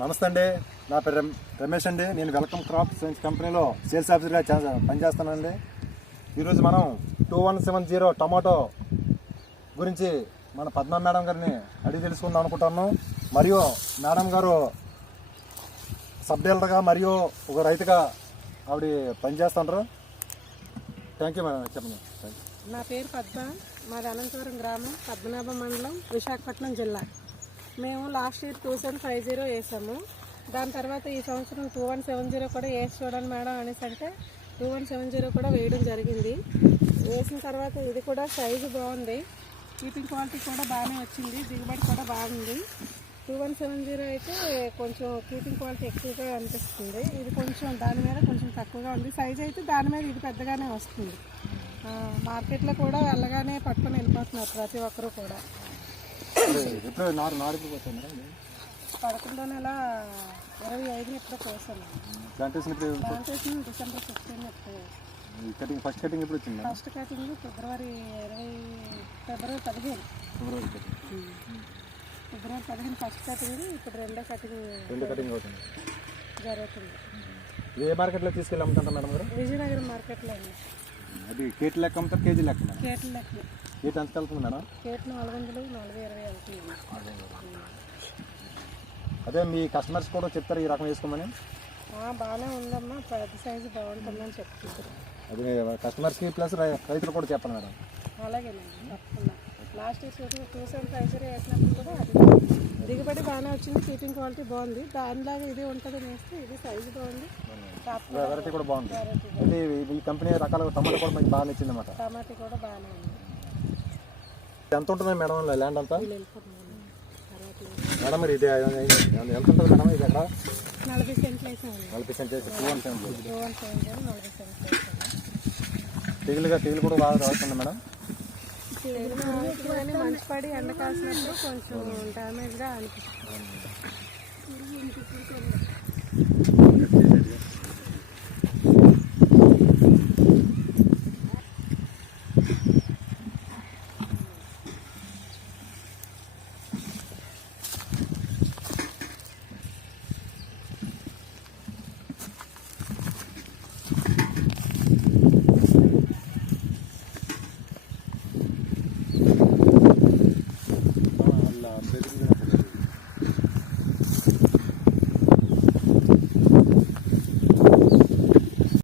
నమస్తే అండి, నా పేరు రమేష్ అండి. నేను వెల్కమ్ క్రాప్ సైన్స్ కంపెనీలో సేల్స్ ఆఫీసర్గా పనిచేస్తానండి. ఈరోజు మనం 2170 టమాటో గురించి మన పద్మా మేడం గారిని అడిగి తెలుసుకుందాం అనుకుంటున్నాను. మరియు మేడం గారు సబ్ డీలర్గా మరియు ఒక రైతుగా ఆవిడ పనిచేస్తుంటారు. థ్యాంక్ యూ మేడం, చెప్పండి. నా పేరు పద్మ, మాది అనంతపురం గ్రామం, పద్మనాభం మండలం, విశాఖపట్నం జిల్లా. మేము లాస్ట్ ఇయర్ 2750 వేసాము. దాని తర్వాత ఈ సంవత్సరం 2170 కూడా వేసి చూడండి మేడం అనేసి అంటే 2170 కూడా వేయడం జరిగింది. వేసిన తర్వాత ఇది కూడా సైజు బాగుంది, కీపింగ్ క్వాలిటీ కూడా బాగానే వచ్చింది, దిగుబడి కూడా బాగుంది. 2170 అయితే కొంచెం కీపింగ్ క్వాలిటీ ఎక్కువగా అనిపిస్తుంది. ఇది కొంచెం దాని మీద కొంచెం తక్కువగా ఉంది. సైజు అయితే దాని మీద ఇది పెద్దగానే వస్తుంది. మార్కెట్లో కూడా వెళ్ళగానే పట్టుకొని వెళ్ళిపోతున్నారు ప్రతి ఒక్కరూ కూడా. 11వ నెల 25 ఎప్పుడో కోసాను. ప్లాంటేషన్ డిసెంబర్ 15 ఎప్పుడు. ఫస్ట్ కటింగ్ ఎప్పుడు వచ్చింది? ఫస్ట్ కటింగ్ ఫిబ్రవరి 15. ఫిబ్రవరి 15 ఫస్ట్ కటింగ్. ఇప్పుడు రెండో కటింగ్ అవుతుంది జరుగుతుంది. ఏ మార్కెట్లో తీసుకెళ్ళి అమ్ముతుంటారు మేడం గారు? విజయనగరం మార్కెట్లో అండి. అది కేటీ లెక్క అమ్ముతారు, కేజీ లెక్క? కేట్ల లెక్క. కేట్ ఎంత వెళ్తుంది మేడం? కేట్ 400, 420 వెళ్తుంది. అదే మీ కస్టమర్స్ కూడా చెప్తారు ఈ రకం వేసుకోమని? బాగానే ఉందమ్మా, పెద్ద సైజు బాగుంటుందని చెప్తున్నారు. అది కస్టమర్స్కి ప్లస్ రైతులు కూడా చెప్పండి మేడం. అలాగేనండి, తప్పకుండా. లాస్ట్ ఇయర్ 2750 వేసినప్పుడు కూడా అది దిగుబడి బాగానే వచ్చింది, కీపింగ్ క్వాలిటీ బాగుంది. దానిలాగా ఇది ఉంటుంది వేస్తే ఇది సైజు బాగుంది, వెరైటీ కూడా బాగుంది. అంటే ఈ కంపెనీ రకాల టమాటో కూడా మనకి బాగా నచ్చింది అన్నమాట. టమాటా కూడా బాగానే ఉంది. ఎంత ఉంటుంది మేడం ల్యాండ్ అంతా? మేడం మరి ఇది ఎంత ఉంటుంది మేడం? ఇది ఎక్కడ 40 సెంట్లు వేసాము. 40 సెంట్లు వేసి 2170. 40 సెంట్లు తెగులు కూడా బాగా రావుతుంది మేడం. కానీ మంచి పడి ఎండ కాసినప్పుడు కొంచెం డ్యామేజ్గా అనిపిస్తుంది.